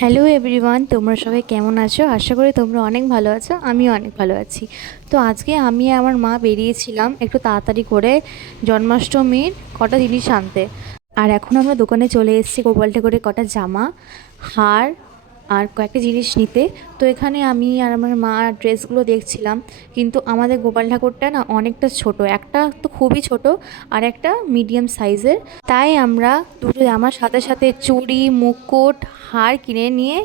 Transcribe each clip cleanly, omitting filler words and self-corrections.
Hello everyone, তোমরা সবাই কেমন আছো? আশা করি তোমরা অনেক ভালো আছো। আমিও অনেক ভালো আছি। তো আজকে আমি আর আমার মা বেরিয়েছিলাম একটু তাড়াতাড়ি করে জন্মাষ্টমীর কটা জিনিস আনতে। আর এখন আমরা দোকানে চলে এসেছি গোপালটে করে কটা জামা, হার আর কয়েকটা জিনিস নিতে। তো এখানে আমি আর আমার মা ড্রেসগুলো দেখছিলাম, কিন্তু আমাদের গোপাল ঠাকুরটা না অনেকটা ছোট, একটা তো খুবই ছোট আর একটা মিডিয়াম সাইজের। তাই আমরা দুটো জামার সাথে সাথে চুড়ি, মুকুট, হার কিনে নিয়ে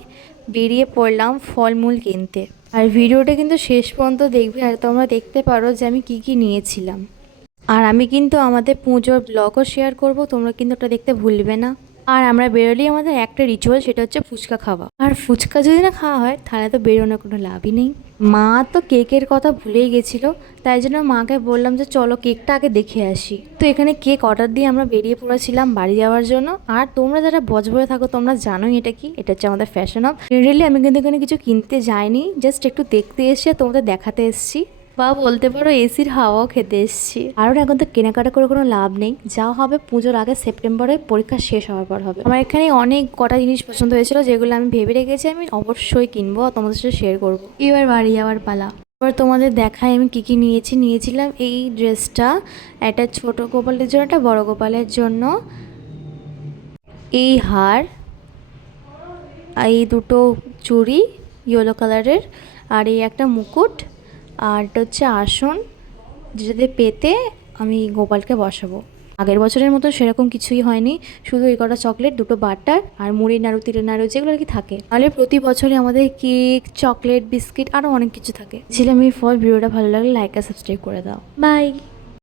বেরিয়ে পড়লাম ফলমূল কিনতে। আর ভিডিওটা কিন্তু শেষ পর্যন্ত দেখবে, আর তোমরা দেখতে পারো যে আমি কি কি নিয়েছিলাম। আর আমি কিন্তু আমাদের পুজোর ব্লগও শেয়ার করব, তোমরা কিন্তু ওটা দেখতে ভুলবে না। আর আমরা বেরোলেই আমাদের একটা রিচুয়াল, সেটা হচ্ছে ফুচকা খাওয়া। আর ফুচকা যদি না খাওয়া হয় তাহলে তো বেরোনোর কোনো লাভই নেই। মা তো কেকের কথা ভুলেই গেছিলো, তাই জন্য মাকে বললাম যে চলো কেকটা আগে দেখে আসি। তো এখানে কেক অর্ডার দিয়ে আমরা বেরিয়ে পড়েছিলাম বাড়ি যাওয়ার জন্য। আর তোমরা যারা বজবজে থাকো তোমরা জানোই এটা কি, এটা হচ্ছে আমাদের ফ্যাশন অফ। রিয়েলি আমি কিন্তু এখানে কিছু কিনতে যাইনি, জাস্ট একটু দেখতে এসেছি আর তোমাদের দেখাতে এসেছি, বা বলতে পারো এসির হাওয়াও খেতে এসেছি। আর এখন তো কেনাকাটা করে কোনো লাভ নেই, যা হবে পুজোর আগে সেপ্টেম্বরে পরীক্ষা শেষ হওয়ার পর হবে। আমার এখানে অনেক কটা জিনিস পছন্দ হয়েছিল, যেগুলো আমি ভেবে রেখেছি আমি অবশ্যই কিনবো, তোমাদের সাথে শেয়ার করবো। এবার বাড়ি যাওয়ার পালা। এবার তোমাদের দেখাই আমি কি কি নিয়েছিলাম এই ড্রেসটা, একটা ছোট গোপালের জন্য, একটা বড় গোপালের জন্য, এই হার, এই দুটো চুড়ি ইয়েলো কালারের, আর এই একটা মুকুট, আর এটা হচ্ছে আসন যেটাতে পেতে আমি গোপালকে বসাবো। আগের বছরের মতো সেরকম কিছুই হয়নি, শুধু এই কটা চকলেট, দুটো বাটার আর মুড়ি নাড়ু, তিলের নাড়ু, যেগুলো আর কি থাকে। তাহলে প্রতি বছরে আমাদের কেক, চকলেট, বিস্কিট আরও অনেক কিছু থাকে। ছিলাম এই ফল। ভিডিওটা ভালো লাগলে লাইক আর সাবস্ক্রাইব করে দাও। বাই।